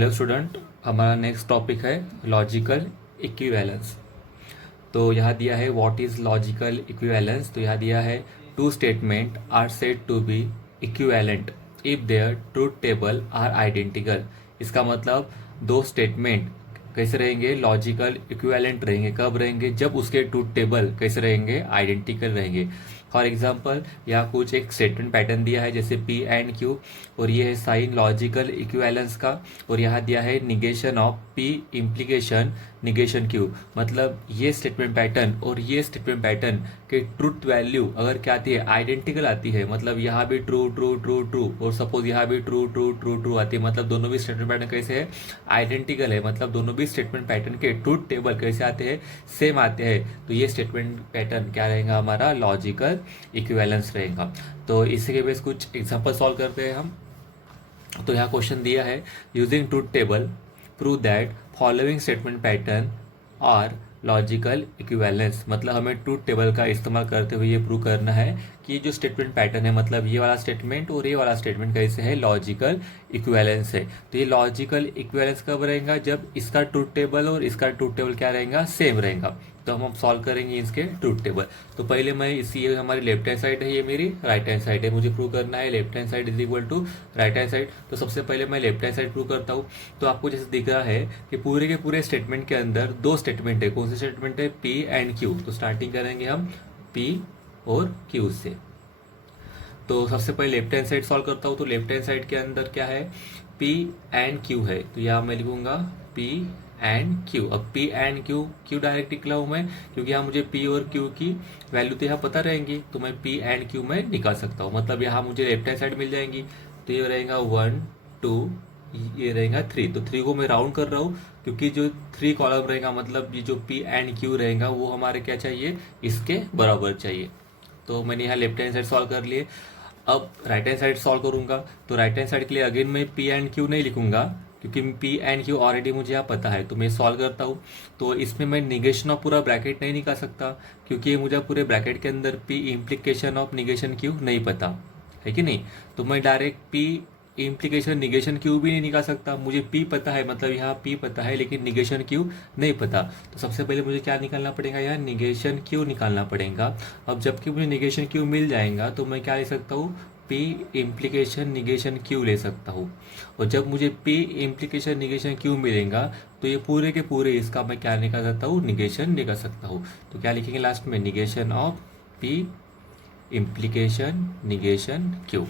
Hello student, हमारा next topic है logical equivalence. तो यहाँ दिया है व्हाट इज लॉजिकल इक्विवेलेंस। तो यहाँ दिया है two statement are said to be equivalent if their truth table are identical. इसका मतलब दो स्टेटमेंट कैसे रहेंगे, लॉजिकल इक्विवेलेंट रहेंगे। कब रहेंगे? जब उसके ट्रूथ टेबल कैसे रहेंगे, आइडेंटिकल रहेंगे। फॉर एग्जाम्पल यहाँ कुछ एक स्टेटमेंट पैटर्न दिया है जैसे पी एंड क्यू, और ये है साइन लॉजिकल इक्विवेलेंस का। और यहाँ दिया है negation of P implication negation Q. मतलब ये स्टेटमेंट पैटर्न और ये स्टेटमेंट पैटर्न के ट्रूथ वैल्यू अगर क्या आती है, आइडेंटिकल आती है। मतलब यहाँ भी ट्रू ट्रू ट्रू ट्रू और सपोज यहाँ भी ट्रू ट्रू ट्रू ट्रू आती है। मतलब दोनों भी स्टेटमेंट पैटर्न कैसे है, आइडेंटिकल है। मतलब दोनों भी स्टेटमेंट पैटर्न के ट्रूथ टेबल कैसे आते हैं, सेम आते हैं। तो ये स्टेटमेंट पैटर्न क्या रहेगा, हमारा लॉजिकल इक्विवेलेंस रहेगा। तो इसी के बेस कुछ एग्जांपल सॉल्व करते हैं हम। तो यहाँ क्वेश्चन दिया है using truth table prove that following statement pattern और लॉजिकल इक्विवेलेंस। मतलब हमें ट्रूथ टेबल का इस्तेमाल करते हुए ये प्रूव करना है कि जो स्टेटमेंट पैटर्न है, मतलब ये वाला स्टेटमेंट और ये वाला स्टेटमेंट कैसे है, लॉजिकल इक्विवेलेंस है। तो ये लॉजिकल इक्विवेलेंस कब रहेगा, जब इसका ट्रूथ टेबल और इसका ट्रूथ टेबल क्या रहेगा, सेम रहेगा। तो हम सॉल्व करेंगे इसके ट्रूथ टेबल। तो पहले मैं इसी, ये हमारी लेफ्ट हैंड साइड है, ये मेरी राइट हैंड साइड है। मुझे प्रूव करना है left hand side is equal to right hand side. तो सबसे पहले मैं लेफ्ट हैंड साइड प्रूव करता हूँ। तो आपको जैसे दिख रहा है कि पूरे के पूरे स्टेटमेंट के अंदर दो स्टेटमेंट है। कौन से स्टेटमेंट है, पी एंड क्यू। तो स्टार्टिंग करेंगे हम पी और क्यू से। तो सबसे पहले लेफ्ट हैंड साइड सॉल्व करता हूँ। तो लेफ्ट हैंड साइड के अंदर क्या है, पी एंड क्यू है। तो यहाँ मैं लिखूंगा पी एंड क्यू। अब पी एंड क्यू क्यों डायरेक्ट निकला हूं मैं, क्योंकि यहाँ मुझे पी और क्यू की वैल्यू तो यहाँ पता रहेंगी। तो मैं पी एंड क्यू में निकाल सकता हूँ। मतलब यहाँ मुझे लेफ्ट हैंड साइड मिल जाएंगी। तो ये रहेगा 1 2, ये रहेगा 3। तो 3 को मैं राउंड कर रहा हूँ क्योंकि जो 3 कॉलम रहेगा, मतलब ये जो पी एंड क्यू रहेगा वो हमारे क्या चाहिए, इसके बराबर चाहिए। तो मैंने यहाँ लेफ्ट हैंड साइड सॉल्व कर लिए। अब राइट हैंड साइड सॉल्व करूंगा। तो राइट हैंड साइड के लिए अगेन मैं पी एंड क्यू नहीं लिखूंगा क्योंकि पी एंड क्यू ऑलरेडी मुझे यहाँ पता है। तो मैं सॉल्व करता हूँ। तो इसमें मैं निगेशन ऑफ पूरा ब्रैकेट नहीं निकाल सकता क्योंकि मुझे पूरे ब्रैकेट के अंदर P implication of negation Q नहीं पता है कि नहीं। तो मैं direct P implication negation Q भी नहीं निकाल सकता। मुझे पी पता है, मतलब यहाँ पी पता है, लेकिन निगेशन क्यू नहीं पता। तो सबसे पहले मुझे क्या निकालना पड़ेगा, यहाँ निगेशन क्यू निकालना पड़ेगा। अब जबकि मुझे निगेशन क्यू मिल जाएगा तो मैं क्या ले सकता हूँ, पी इम्प्लीकेशन निगेशन क्यू ले सकता हूँ। और जब मुझे पी इम्प्लीकेशन निगेशन क्यू मिलेगा तो ये पूरे के पूरे इसका मैं क्या निकाल सकता हूँ, निगेशन निकाल सकता हूँ। तो क्या लिखेंगे लास्ट में, negation of P implication negation Q.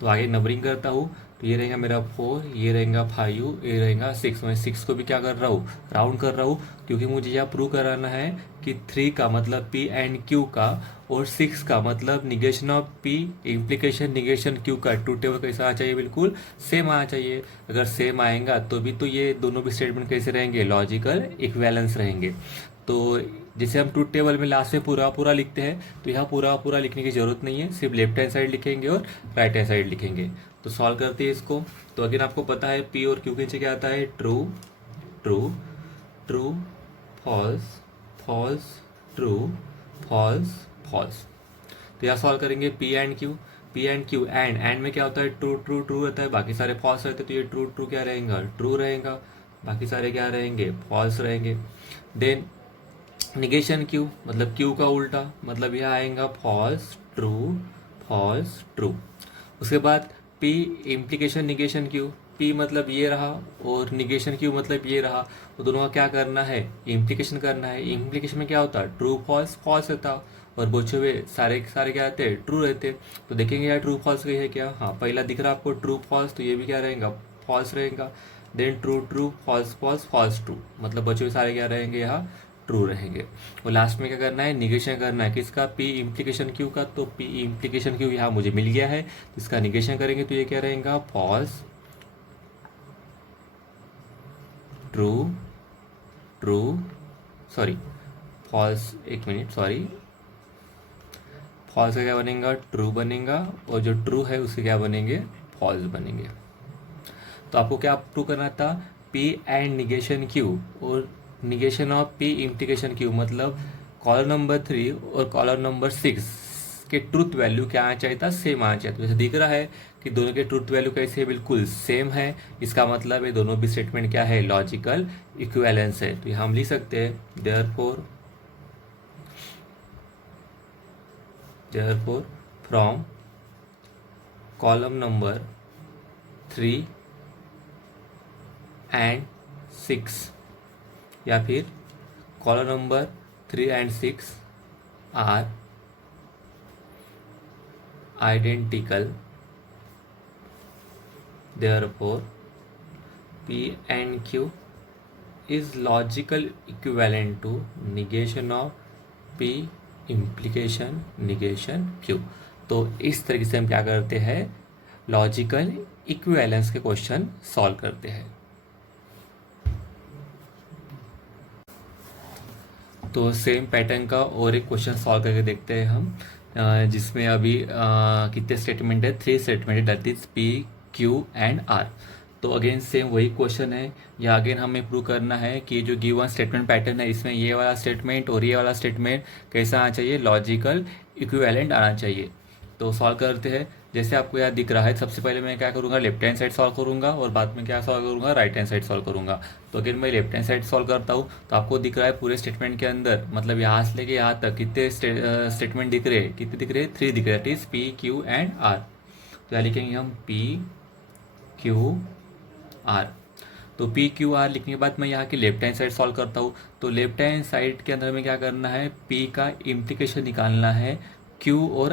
तो आगे नंबरिंग करता हूँ। तो ये रहेगा मेरा 4, ये रहेगा 5, ये रहेगा 6। मैं 6 को भी क्या कर रहा हूँ, राउंड कर रहा हूँ क्योंकि मुझे यह प्रूव कराना है कि 3 का मतलब पी एंड क्यू का और 6 का मतलब negation of P implication negation Q का ट्रूथ टेबल कैसा आना चाहिए, बिल्कुल सेम आना चाहिए। अगर सेम आएगा तो भी तो ये दोनों भी स्टेटमेंट कैसे रहेंगे, लॉजिकल इक्विवेलेंस रहेंगे। तो जैसे हम ट्रूथ टेबल में लास्ट में पूरा पूरा लिखते हैं, तो यहाँ पूरा पूरा लिखने की जरूरत नहीं है, सिर्फ लेफ्ट हैंड साइड लिखेंगे और राइट हैंड साइड लिखेंगे। तो सॉल्व करते हैं इसको। तो अगेन आपको पता है पी और क्यू के नीचे क्या आता है, true true true false false true false false. तो यहाँ सॉल्व करेंगे P and Q. P and Q and में क्या होता है, ट्रू ट्रू ट्रू रहता है, बाकी सारे फॉल्स रहते हैं। तो ये ट्रू ट्रू क्या रहेगा, ट्रू रहेगा, बाकी सारे क्या रहेंगे, फॉल्स रहेंगे। देन निगेशन क्यू, मतलब क्यू का उल्टा, मतलब यह आएगा फॉल्स ट्रू। उसके बाद P implication negation Q, P मतलब ये रहा और निगेशन क्यू मतलब ये रहा। तो दोनों का क्या करना है, इम्प्लीकेशन करना है। इम्प्लीकेशन में क्या होता है, ट्रू फॉल्स फॉल्स रहता, और बचे हुए सारे सारे क्या रहते हैं, ट्रू रहते। तो देखेंगे यार ट्रू फॉल्स कही है क्या, हाँ पहला दिख रहा है आपको ट्रू फॉल्स, तो ये भी क्या रहेगा, फॉल्स रहेगा। Then true true false false false true, मतलब बचे हुए सारे क्या रहेंगे, यहाँ ट्रू रहेंगे। और लास्ट में क्या करना है, निगेशन करना है किसका, पी इम्प्लीकेशन क्यू का। तो पी इम्प्लीकेशन क्यू यहाँ मुझे मिल गया है, इसका निगेशन करेंगे तो ये क्या रहेगा, false true true sorry false, एक मिनट सॉरी, फॉल्स का क्या बनेगा, ट्रू बनेगा, और जो ट्रू है उसके क्या बनेंगे, फॉल्स बनेंगे। तो आपको क्या प्रूव करना था, पी एंड निगेशन क्यू और negation of P implication Q, मतलब कॉलम नंबर 3 और कॉलम नंबर 6 के ट्रूथ वैल्यू क्या आना चाहिए था, सेम आना चाहिए। तो जैसे दिख रहा है कि दोनों के ट्रूथ वैल्यू कैसे है, बिल्कुल सेम है, इसका मतलब है दोनों भी स्टेटमेंट क्या है, लॉजिकल इक्विवेलेंस है। तो यहाँ हम लिख सकते हैं therefore from column number 3 and 6 या फिर column number 3 and 6 are identical, therefore P and Q is logical equivalent to negation of P implication negation Q। तो इस तरीके से हम क्या करते हैं, लॉजिकल इक्विवेलेंस के क्वेश्चन सॉल्व करते हैं। तो सेम पैटर्न का और एक क्वेश्चन सॉल्व करके देखते हैं हम, जिसमें अभी कितने स्टेटमेंट है, 3 स्टेटमेंट है, that is P Q and R। तो अगेन सेम वही क्वेश्चन है, या अगेन हमें प्रूव करना है कि जो गिवन स्टेटमेंट पैटर्न है इसमें ये वाला स्टेटमेंट और ये वाला स्टेटमेंट कैसा आना चाहिए, लॉजिकल इक्विवेलेंट आना चाहिए। तो सॉल्व करते हैं। जैसे आपको यहाँ दिख रहा है, सबसे पहले मैं क्या करूँगा, लेफ्ट हैंड साइड सॉल्व करूँगा और बाद में क्या सॉल्व करूँगा, राइट हैंड साइड सॉल्व करूँगा। तो अगर मैं लेफ्ट हैंड साइड सॉल्व करता हूँ तो आपको दिख रहा है पूरे स्टेटमेंट के अंदर, मतलब यहाँ से लेके यहाँ तक कितने स्टेटमेंट दिख रहे हैं, कितने दिख रहे हैं, 3 दिख रहे हैं, that is P Q and R। तो यहाँ लिखेंगे हम P Q R। तो P Q R लिखने के बाद मैं यहाँ की लेफ्ट हैंड साइड सॉल्व करता हूँ। तो लेफ्ट हैंड साइड के अंदर में क्या करना है, P का इम्प्लीकेशन निकालना है Q और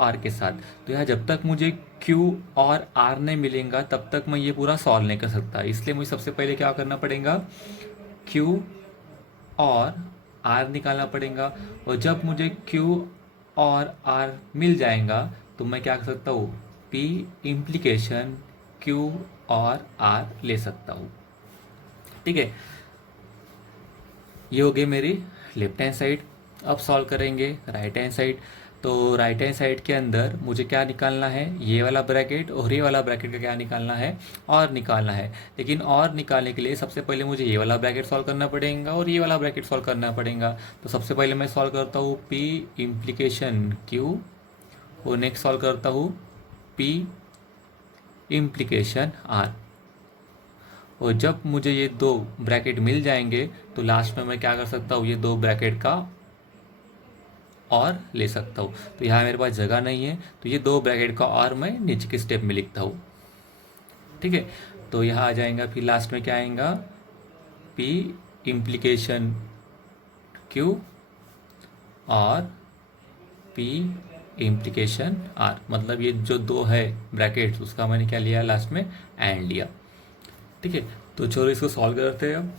R के साथ। तो यहाँ जब तक मुझे Q और R नहीं मिलेगा तब तक मैं ये पूरा सॉल्व नहीं कर सकता, इसलिए मुझे सबसे पहले क्या करना पड़ेगा, Q और R निकालना पड़ेगा। और जब मुझे Q और R मिल जाएगा तो मैं क्या कर सकता हूँ, P इम्प्लीकेशन Q और R ले सकता हूँ। ठीक है, ये हो गई मेरी लेफ्ट हैंड साइड। अब सॉल्व करेंगे राइट हैंड साइड। तो राइट हैंड साइड के अंदर मुझे क्या निकालना है, ये वाला ब्रैकेट और ये वाला ब्रैकेट का क्या निकालना है, और निकालना है। लेकिन और निकालने के लिए सबसे पहले मुझे ये वाला ब्रैकेट सॉल्व करना पड़ेगा और ये वाला ब्रैकेट सॉल्व करना पड़ेगा। तो सबसे पहले मैं सॉल्व करता हूँ P इम्प्लीकेशन Q और नेक्स्ट सॉल्व करता हूँ P इम्प्लीकेशन R। और जब मुझे ये 2 ब्रैकेट मिल जाएंगे तो लास्ट में मैं क्या कर सकता हूँ, ये 2 ब्रैकेट का और ले सकता हूँ। तो यहाँ मेरे पास जगह नहीं है तो ये 2 ब्रैकेट का और मैं नीचे के स्टेप में लिखता हूँ। ठीक है, तो यहाँ आ जाएगा, फिर लास्ट में क्या आएगा, P इम्प्लीकेशन Q और P इम्प्लीकेशन R। मतलब ये जो 2 है ब्रैकेट्स उसका मैंने क्या लिया, लास्ट में एंड लिया। ठीक है, तो चलो इसको सॉल्व करते हैं अब।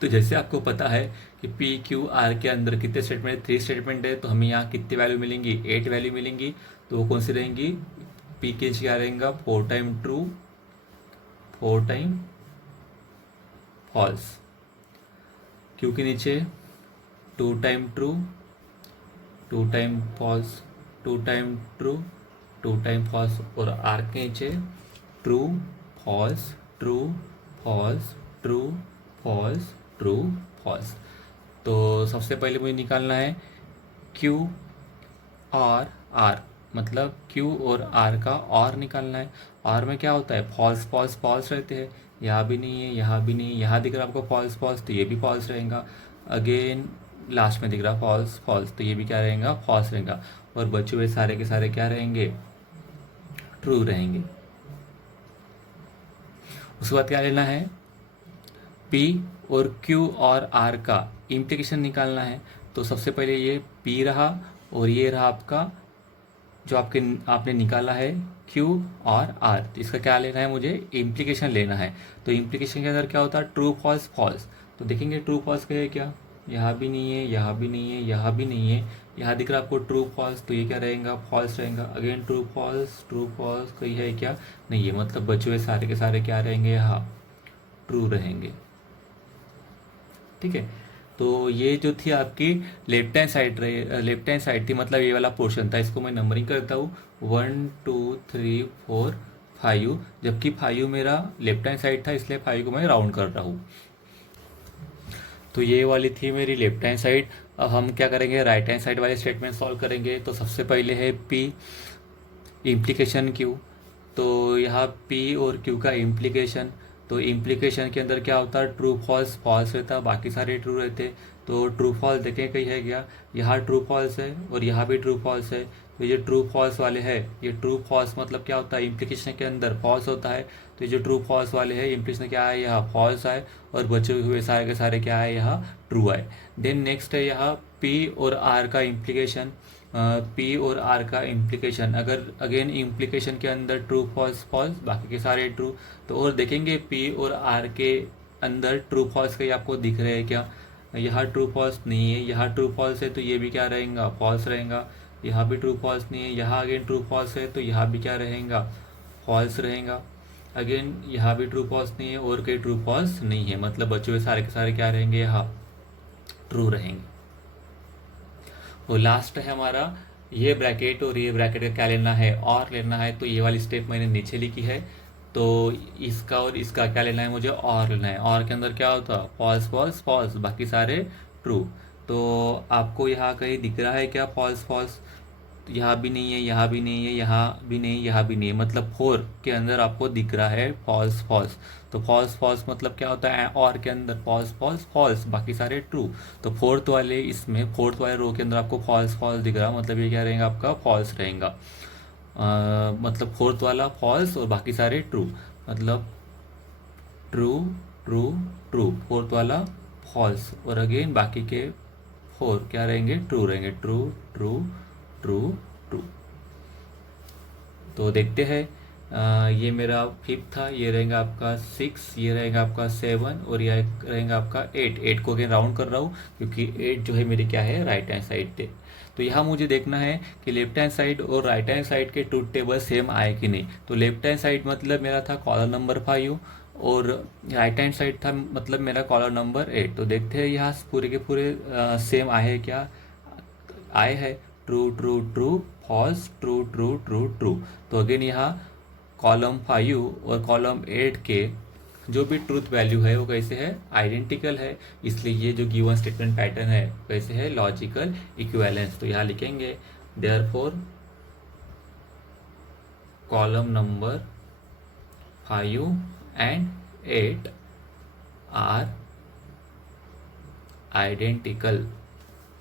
तो जैसे आपको पता है कि P Q R के अंदर कितने स्टेटमेंट, 3 स्टेटमेंट है, तो हमें यहाँ कितनी वैल्यू मिलेंगी, 8 वैल्यू मिलेंगी। तो वो कौन सी रहेंगी, P के क्या रहेगा, 4 time true 4 time false, Q के नीचे 2 time true 2 time false 2 time true 2 time false, और R के नीचे true false true false true false true false. तो सबसे पहले मुझे निकालना है Q और R, मतलब Q और R का और निकालना है। R में क्या होता है, फॉल्स फॉल्स फॉल्स रहते हैं, यहाँ भी नहीं है, यहाँ भी नहीं, यहाँ दिख रहा है आपको फॉल्स फॉल्स, तो ये भी फॉल्स रहेगा। अगेन लास्ट में दिख रहा फॉल्स फॉल्स, तो ये भी क्या रहेगा, फॉल्स रहेगा। और बचे हुए सारे के सारे क्या रहेंगे, ट्रू रहेंगे। उसके बाद क्या लेना है, P और Q और R का इम्प्लीकेशन निकालना है। तो सबसे पहले ये P रहा और ये रहा आपका जो आपने निकाला है Q और R। तो इसका क्या लेना है, मुझे इम्प्लीकेशन लेना है। तो इम्प्लीकेशन के अंदर क्या होता है, ट्रू फॉल्स फॉल्स। तो देखेंगे ट्रू फॉल्स का है क्या, यहाँ भी नहीं है, यहाँ भी नहीं है, यहाँ भी नहीं है, यहाँ दिख रहा है आपको ट्रू फॉल्स, तो ये क्या रहेगा, फॉल्स रहेगा। अगेन ट्रू फॉल्स कोई है क्या, नहीं है, मतलब बचे हुए सारे के सारे क्या रहेंगे, यहाँ ट्रू रहेंगे। ठीक है, तो ये जो थी आपकी लेफ्ट हैंड साइड थी, मतलब ये वाला पोर्शन था, इसको मैं नंबरिंग करता हूँ 1 2 3 4 5, जबकि 5 मेरा लेफ्ट हैंड साइड था, इसलिए 5 को मैं राउंड कर रहा हूँ। तो ये वाली थी मेरी लेफ्ट हैंड साइड। अब हम क्या करेंगे, राइट हैंड साइड वाले स्टेटमेंट सॉल्व करेंगे। तो सबसे पहले है पी इम्प्लीकेशन क्यू। तो यहाँ पी और क्यू का इम्प्लीकेशन, तो इम्प्लीकेशन के अंदर क्या होता है, ट्रू फॉल्स फॉल्स रहता है, बाकी सारे ट्रू रहते। तो ट्रू फॉल्स देखें कहीं है क्या, यहाँ ट्रू फॉल्स है और यहाँ भी ट्रू फॉल्स है। तो ये ट्रू फॉल्स वाले है, ये ट्रू फॉल्स मतलब क्या होता है, इम्प्लीकेशन के अंदर फॉल्स होता है। तो ये जो ट्रू फॉल्स वाले है, इम्प्लीकेशन क्या है, यहाँ फॉल्स है और बचे हुए सारे के सारे क्या है, यहाँ ट्रू है। देन नेक्स्ट है यहाँ पी और आर का इम्प्लीकेशन। पी और आर का इम्प्लीकेशन, अगर अगेन इम्प्लीकेशन के अंदर ट्रू फॉल्स फॉल्स, बाकी के सारे ट्रू। तो और देखेंगे पी और आर के अंदर ट्रू फॉल्स कहीं आपको दिख रहे हैं क्या, यहाँ ट्रू फॉल्स नहीं है, यहाँ ट्रू फॉल्स है तो ये भी क्या रहेगा, फॉल्स रहेगा। यहाँ भी ट्रू फॉल्स नहीं है, यहाँ अगेन ट्रू फॉल्स है तो यहाँ भी क्या रहेगा, फॉल्स रहेगा। अगेन यहाँ भी ट्रू फॉल्स नहीं है और कहीं ट्रू फॉल्स नहीं है, मतलब बचे हुए सारे के सारे क्या रहेंगे, यहाँ ट्रू रहेंगे। और लास्ट है हमारा ये ब्रैकेट और ये ब्रैकेट का क्या लेना है, और लेना है। तो ये वाली स्टेप मैंने नीचे लिखी है। तो इसका और इसका क्या लेना है, मुझे और लेना है। और के अंदर क्या होता है, फॉल्स फॉल्स फॉल्स, बाकी सारे ट्रू। तो आपको यहाँ कहीं दिख रहा है क्या, फॉल्स फॉल्स, यहाँ भी नहीं है, यहाँ भी नहीं है, यहाँ भी नहीं, यहाँ भी नहीं है, मतलब 4 के अंदर आपको दिख रहा है फॉल्स फॉल्स। तो फॉल्स फॉल्स मतलब क्या होता है, और के अंदर फॉल्स फॉल्स फॉल्स, बाकी सारे ट्रू। तो फोर्थ वाले इसमें, फोर्थ वाले रो के अंदर आपको फॉल्स फॉल्स दिख रहा है, मतलब ये क्या रहेगा, आपका फॉल्स रहेगा। मतलब फोर्थ वाला फॉल्स और बाकी सारे ट्रू, मतलब ट्रू ट्रू ट्रू, फोर्थ वाला फॉल्स और अगेन बाकी के 4 क्या रहेंगे, ट्रू रहेंगे, ट्रू ट्रू ट्रू ट्रू। तो देखते हैं, ये मेरा 5th था, ये रहेगा आपका 6, ये रहेगा आपका 7 और ये रहेगा आपका 8 को अगेन राउंड कर रहा हूँ क्योंकि 8 जो है मेरी क्या है, राइट हैंड साइड पे। तो यहाँ मुझे देखना है कि लेफ्ट हैंड साइड और राइट हैंड साइड के ट्रूथ टेबल सेम आए कि नहीं। तो लेफ्ट हैंड साइड मतलब मेरा था कॉलम नंबर 5 और राइट हैंड साइड था मतलब मेरा कॉलम नंबर 8। तो देखते हैं यहाँ पूरे के पूरे सेम आए क्या, आए है, true true true false, true true true true. तो अगेन यहाँ कॉलम 5 और कॉलम 8 के जो भी ट्रूथ वैल्यू है वो कैसे है, आइडेंटिकल है। इसलिए ये जो गिवन स्टेटमेंट पैटर्न है कैसे है, लॉजिकल इक्विवेलेंस। तो यहाँ लिखेंगे therefore column number 5 and 8 are identical.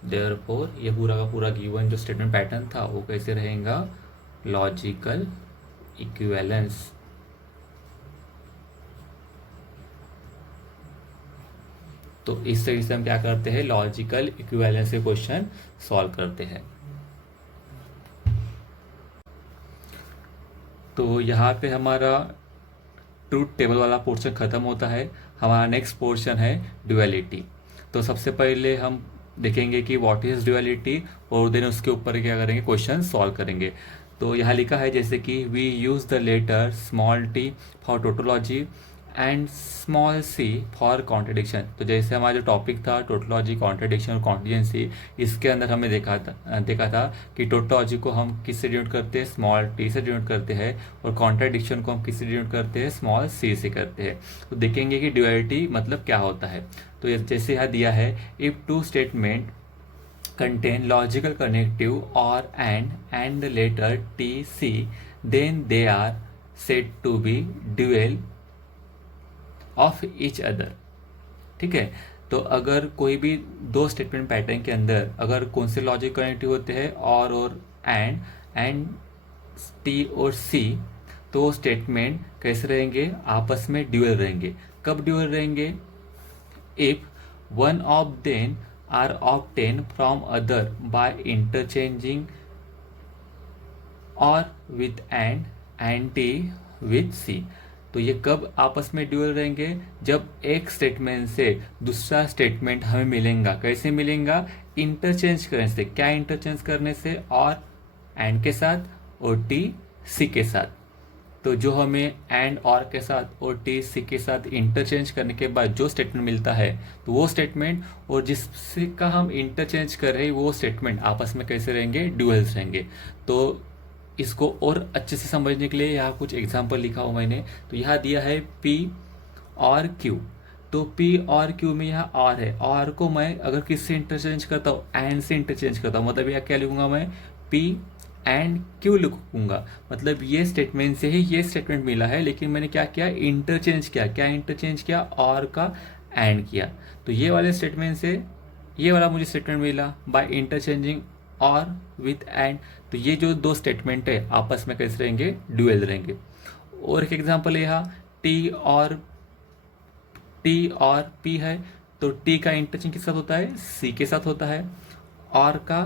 Therefore ये पूरा का पूरा गिवन जो स्टेटमेंट पैटर्न था वो कैसे रहेगा, लॉजिकल इक्विवेलेंस। तो इस तरीके से हम क्या करते हैं, लॉजिकल इक्विवेलेंस के क्वेश्चन सॉल्व करते हैं। तो यहाँ पे हमारा ट्रूथ टेबल वाला पोर्शन खत्म होता है। हमारा नेक्स्ट पोर्शन है ड्यूअलिटी। तो सबसे पहले हम देखेंगे कि व्हाट इज ड्यूअलिटी और देन उसके ऊपर क्या करेंगे, क्वेश्चन सॉल्व करेंगे। तो यहाँ लिखा है जैसे कि we use the letter small t for tautology and small c for contradiction. तो जैसे हमारा जो टॉपिक था टोटोलॉजी, कॉन्ट्रडिक्शन और कॉन्टिजेंसी, इसके अंदर हमें देखा था कि टोटोलॉजी को हम किससे डिनोट करते हैं, स्मॉल टी से डिनोट करते हैं, और कॉन्ट्रडिक्शन को हम किससे डिनोट करते हैं, स्मॉल सी से करते हैं। तो देखेंगे कि ड्यूअलिटी मतलब क्या होता है। तो जैसे यहाँ दिया है, if two statement contain logical connective or and the letter T C, then they are said to be dual of each other। ठीक है। तो अगर कोई भी दो स्टेटमेंट पैटर्न के अंदर अगर कौन से लॉजिक कनेक्टिव होते हैं और एंड टी और सी, तो स्टेटमेंट कैसे रहेंगे, आपस में ड्यूअल रहेंगे। कब ड्यूअल रहेंगे, if one of them are obtained from other by interchanging or with and T with C। तो ये कब आपस में ड्यूअल रहेंगे, जब एक स्टेटमेंट से दूसरा स्टेटमेंट हमें मिलेगा। कैसे मिलेगा, इंटरचेंज करने से। क्या इंटरचेंज करने से, और एंड के साथ और टी सी के साथ। तो जो हमें एंड और के साथ और टी सी के साथ इंटरचेंज करने के बाद जो स्टेटमेंट मिलता है, तो वो स्टेटमेंट और जिससे का हम इंटरचेंज कर रहे हैं वो स्टेटमेंट आपस में कैसे रहेंगे, ड्यूअल्स रहेंगे। तो इसको और अच्छे से समझने के लिए यहाँ कुछ एग्जांपल लिखा हुआ मैंने। तो यहाँ दिया है P और Q। तो तो पी और क्यू में यहाँ और है, और को मैं अगर किससे इंटरचेंज करता हूँ, एंड से इंटरचेंज करता हूँ, मतलब यहाँ क्या लिखूंगा मैं, पी एंड क्यू लिखूंगा। मतलब ये स्टेटमेंट से ही ये स्टेटमेंट मिला है, लेकिन मैंने क्या किया, इंटरचेंज किया। क्या इंटरचेंज किया, और का एंड किया। तो ये वाले स्टेटमेंट से ये वाला मुझे स्टेटमेंट मिला बाय इंटरचेंजिंग और विथ एंड। तो ये जो दो स्टेटमेंट है आपस में कैसे रहेंगे, ड्यूअल रहेंगे। और एक एग्जांपल है यहाँ टी और पी है, तो टी का इंटरचेंज किसके साथ होता है, सी के साथ होता है, और का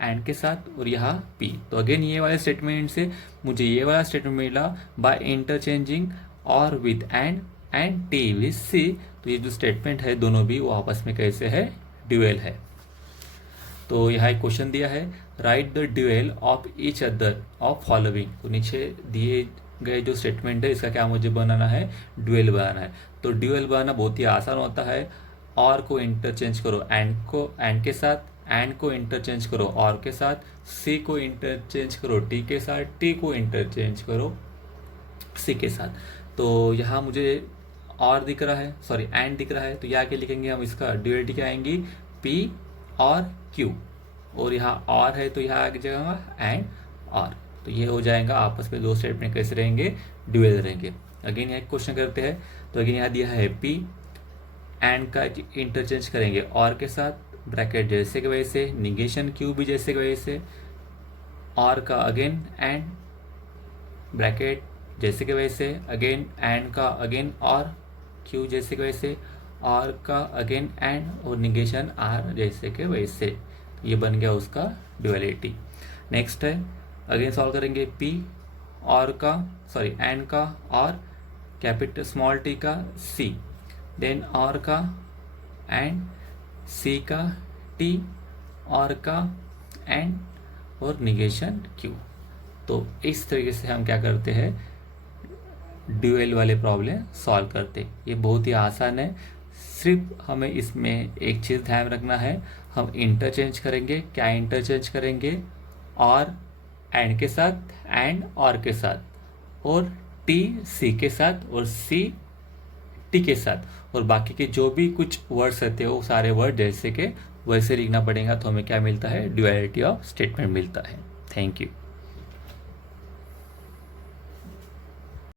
एंड के साथ, और यहाँ पी। तो अगेन ये वाले स्टेटमेंट से मुझे ये वाला स्टेटमेंट मिला बाय इंटरचेंजिंग और with and t with c. तो ये जो स्टेटमेंट है दोनों भी वो आपस में कैसे है, ड्यूअल है। तो यहाँ एक क्वेश्चन दिया है, right the dual of each other of following. तो नीचे दिए गए जो स्टेटमेंट है इसका क्या मुझे बनाना है, ड्यूअल बनाना है। तो ड्यूअल बनाना बहुत ही आसान होता है। और को इंटरचेंज करो एंड के साथ, एंड को इंटरचेंज करो और के साथ, सी को इंटरचेंज करो टी के साथ, टी को इंटरचेंज करो सी के साथ। तो यहाँ मुझे और दिख रहा है, सॉरी एंड दिख रहा है, तो यहाँ के लिखेंगे हम, इसका ड्यूअलिटी क्या आएंगी, पी और क्यू, और यहाँ और है तो यहाँ आगे जाएगा एंड और। तो ये हो जाएगा आपस में दो स्टेटमेंट कैसे रहेंगे, ड्यूअल रहेंगे। अगेन यहाँ क्वेश्चन करते हैं, तो अगेन यहाँ दिया है पी एंड का इंटरचेंज करेंगे और के साथ, ब्रैकेट जैसे के वैसे, निगेशन क्यू भी जैसे के वैसे, और का अगेन एंड, ब्रैकेट जैसे के वैसे, अगेन एंड का अगेन और, क्यू जैसे के वैसे, और का अगेन एंड, और निगेशन आर जैसे के वैसे। ये बन गया उसका ड्यूअलिटी। नेक्स्ट है, अगेन सॉल्व करेंगे, पी और का, सॉरी एंड का और, कैपिटल स्मॉल टी का सी, देन और का एंड, सी का टी, और का एंड, और निगेशन क्यू। तो इस तरीके से हम क्या करते हैं, ड्यूअल वाले प्रॉब्लम सॉल्व करते। ये बहुत ही आसान है, सिर्फ हमें इसमें एक चीज़ ध्यान रखना है, हम इंटरचेंज करेंगे। क्या इंटरचेंज करेंगे, और एंड के साथ, एंड और के साथ, और टी सी के साथ, और सी टी के साथ, और बाकी के जो भी कुछ वर्ड्स रहते हैं वो सारे वर्ड जैसे के वैसे लिखना पड़ेगा। तो हमें क्या मिलता है, ड्यूअलिटी ऑफ स्टेटमेंट मिलता है। Thank you.